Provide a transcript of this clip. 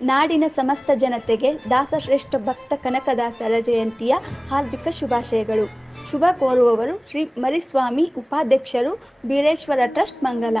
ನಾಡಿನ ಸಮಸ್ತ ಜನತೆಗೆ ದಾಸಶ್ರೇಷ್ಠ ಭಕ್ತ ಕನಕದಾಸರ ಜಯಂತಿಯ ಹಾರ್ದಿಕ ಶುಭಾಶಯಗಳು. ಶುಭ ಕೋರುವವರು ಶ್ರೀ ಮರಿಸ್ವಾಮಿ ಉಪಾಧ್ಯಕ್ಷರು ಬೀರೇಶ್ವರ ಟ್ರಸ್ಟ್ ಮಂಗಲ.